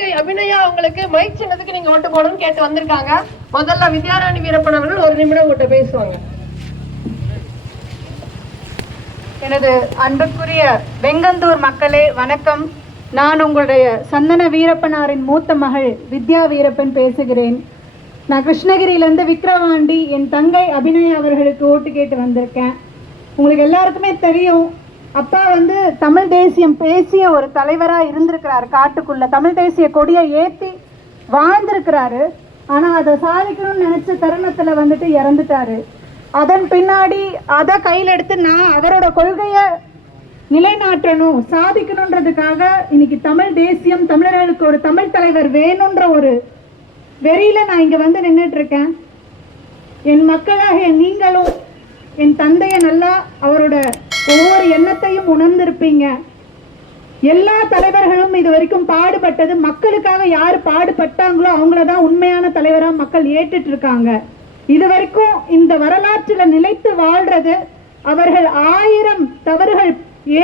தங்கை அபிநயா அவங்களுக்கு மைக் சின்னத்துக்கு நீங்க ஓட்டு போடணும்னு கேட்டு வந்திருக்காங்க. முதல்ல வித்யாராணி வீரப்பன் அவர்கள் ஒரு நிமிடம் உங்கள்கிட்ட பேசுவாங்க. எனது அன்புக்குரிய வெங்கந்தூர் மக்களே வணக்கம். நான் உங்களுடைய சந்தன வீரப்பனாரின் மூத்த மகள் வித்யா வீரப்பன் பேசுகிறேன். நான் கிருஷ்ணகிரியிலேருந்து விக்ரவாண்டி என் தங்கை அபிநயா அவர்களுக்கு ஓட்டு கேட்டு வந்திருக்கேன். உங்களுக்கு எல்லாருக்குமே தெரியும் அப்பா வந்து தமிழ் தேசியம் பேசிய ஒரு தலைவராக இருந்திருக்கிறார் காட்டுக்குள்ள. தமிழ் தேசிய கொடியை ஏற்றி வாழ்ந்திருக்கிறாரு. ஆனால் அதை சாதிக்கணும்னு நினச்ச தருணத்தில் வந்துட்டு இறந்துட்டாரு. அதன் பின்னாடி அதை கையில் எடுத்து நான் அவரோட கொள்கையை நிலைநாட்டணும் சாதிக்கணுன்றதுக்காக இன்னைக்கு தமிழ் தேசியம் தமிழர்களுக்கு ஒரு தமிழ் தலைவர் வேணுன்ற ஒரு வெறியில நான் இங்க வந்து நின்றுட்டு இருக்கேன் என் மக்களாக நீங்களும் என் தந்தையை நல்லா அவரோட ஒவ்வொரு எண்ணத்தையும் உணர்ந்திருப்பீங்க. எல்லா தலைவர்களும் இது வரைக்கும் பாடுபட்டது மக்களுக்காக யார் பாடுபட்டாங்களோ அவங்கள தான் உண்மையான தலைவரா மக்கள் ஏற்றுட்டு இருக்காங்க இது வரைக்கும் இந்த வரலாற்றுல நிலைத்து வாழ்றது அவர்கள் ஆயிரம் தவறுகள்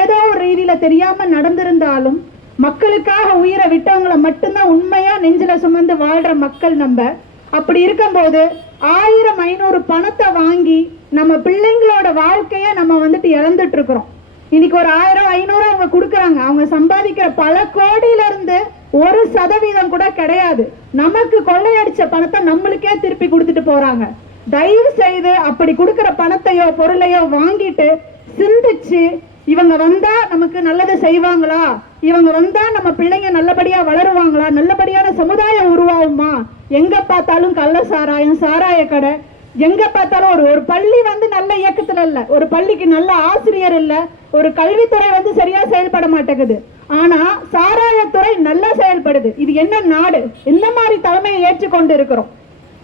ஏதோ ஒரு ரீதியில தெரியாம நடந்திருந்தாலும் மக்களுக்காக உயிரை விட்டவங்கள மட்டும்தான் உண்மையா நெஞ்சில சுமந்து வாழ்ற மக்கள் நம்ம. அப்படி இருக்கும்போது ஆயிரம் ஐநூறு பணத்தை வாங்கி நம்ம பிள்ளைங்களோட வாழ்க்கைய நம்ம வந்துட்டு இழந்துட்டு இருக்கிறோம் இன்னைக்கு ஒரு ஆயிரம் ஐநூறு அவங்க கொடுக்குறாங்க. அவங்க சம்பாதிக்கிற பல கோடியில இருந்து ஒரு சதவீதம் கூட கிடையாது. நமக்கு கொள்ளையடிச்ச பணத்தை நம்மளுக்கே திருப்பி கொடுத்துட்டு போறாங்க. தயவு செய்து அப்படி கொடுக்குற பணத்தையோ பொருளையோ வாங்கிட்டு சிந்திச்சு இவங்க வந்தா நமக்கு நல்லது செய்வாங்களா? இவங்க வந்தா நம்ம பிள்ளைங்க நல்லபடியா வளருவாங்களா? நல்லபடியான சமுதாயம் உருவாகுமா எங்க பார்த்தாலும் கள்ள சாராயம் சாராய கடை. எங்க பார்த்தாலும் ஒரு ஒரு பள்ளி வந்து நல்ல இயக்கத்துல இல்ல. ஒரு பள்ளிக்கு நல்ல ஆசிரியர் இல்ல. ஒரு கல்வித்துறை வந்து சரியா செயல்பட மாட்டேங்குது. ஆனா சாராயத்துறை நல்லா செயல்படுது. இது என்ன நாடு? இந்த மாதிரி தலைமையை ஏற்றுக்கொண்டு இருக்கிறோம்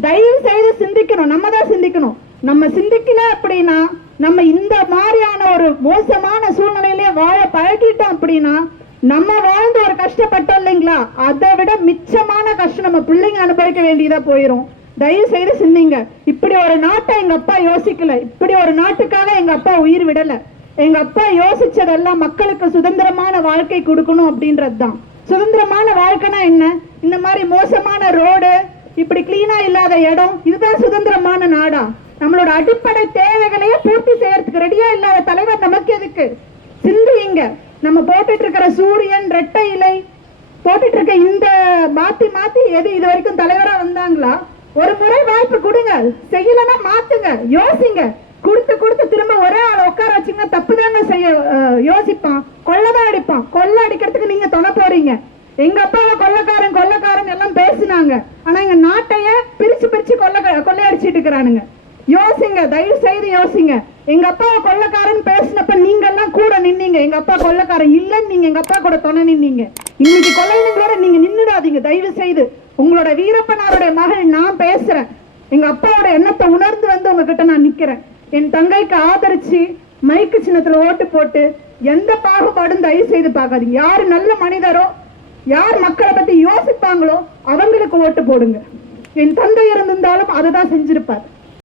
தயவு செய்து சிந்திக்கணும். நம்ம தான் சிந்திக்கணும். நம்ம சிந்திக்கல அப்படின்னா நம்ம இந்த மாதிரியான ஒரு மோசமான சூழ்நிலையிலே வாழ பழகிட்டோம் அப்படின்னா நம்ம வாழ்ந்து ஒரு கஷ்டப்பட்டோம் இல்லைங்களா? அதை விட மிச்ச மிச்சமான கஷ்டம்? நம்ம பிள்ளைங்க அனுபவிக்க வேண்டியதா போயிடும் தயவு செய்து சிந்திங்க. இப்படி ஒரு நாட்டை எங்க அப்பா யோசிக்கல. இப்படி ஒரு நாட்டுக்காக எங்க அப்பா உயிர் விடல. எங்க அப்பா யோசிச்சதெல்லாம் மக்களுக்கு சுதந்திரமான வாழ்க்கை கொடுக்கணும் அப்படின்றது தான் சுதந்திரமான வாழ்க்கைனா என்ன? இந்த மாதிரி மோசமான ரோடு இப்படி கிளீனா இல்லாத இடம் இதுதான் சுதந்திரமான நாடா. நம்மளோட அடிப்படை தேவைகளையே பூர்த்தி செய்யறதுக்கு ரெடியா இல்லாத தலைவர் நமக்கு எதுக்கு? சிந்திங்க நம்ம போட்டுட்டு இருக்கிற சூரியன் ரெட்டை இலை போட்டுட்டு இருக்க இந்த மாத்தி மாத்தி எது இது வரைக்கும் தலைவரா வந்தாங்களா? ஒரு முறை வாய்ப்பு கொடுங்க. செய்யலன்னா மாத்துங்க. யோசிங்க. கொடுத்து கொடுத்து திரும்ப ஒரே ஆள் உட்கார வச்சீங்கன்னா தப்பு தாங்க செய்ய யோசிப்பான். கொள்ளதான் அடிப்பான். கொள்ள அடிக்கிறதுக்கு நீங்க தொலை போறீங்க எங்க அப்பாவை கொள்ளக்காரன் கொள்ளக்காரன் எல்லாம் பேசினாங்க. ஆனா எங்க நாட்டைய பிரிச்சு பிரிச்சு கொள்ள கொள்ளையடிச்சிட்டு இருக்கிறானுங்க. யோசிங்க. தயவு செய்து யோசிங்க. எங்க அப்பாவை கொள்ளக்காரன் பேசினப்ப நீங்க எல்லாம் கூட நின்னீங்க. எங்க அப்பா கொள்ளக்காரன் இல்லைன்னு நீங்க எங்க அப்பா கூட துணை நின்னீங்க. இன்னைக்கு கொள்ளையினங்களோட நீங்க நின்றுடாதீங்க தயவு செய்து உங்களோட வீரப்பனாருடைய மகள் நான் பேசுறேன். எங்க அப்பாவோட எண்ணத்தை உணர்ந்து வந்து உங்ககிட்ட நான் நிக்கிறேன். என் தங்கைக்கு ஆதரிச்சு மைக்கு சின்னத்துல ஓட்டு போட்டு எந்த பாகுபாடும் தயவு செய்து பார்க்காதீங்க. யார் நல்ல மனிதரோ யார் மக்களை பத்தி யோசிப்பாங்களோ அவங்களுக்கு ஓட்டு போடுங்க. என் தந்தை இருந்திருந்தாலும் அதை தான் செஞ்சிருப்பார்.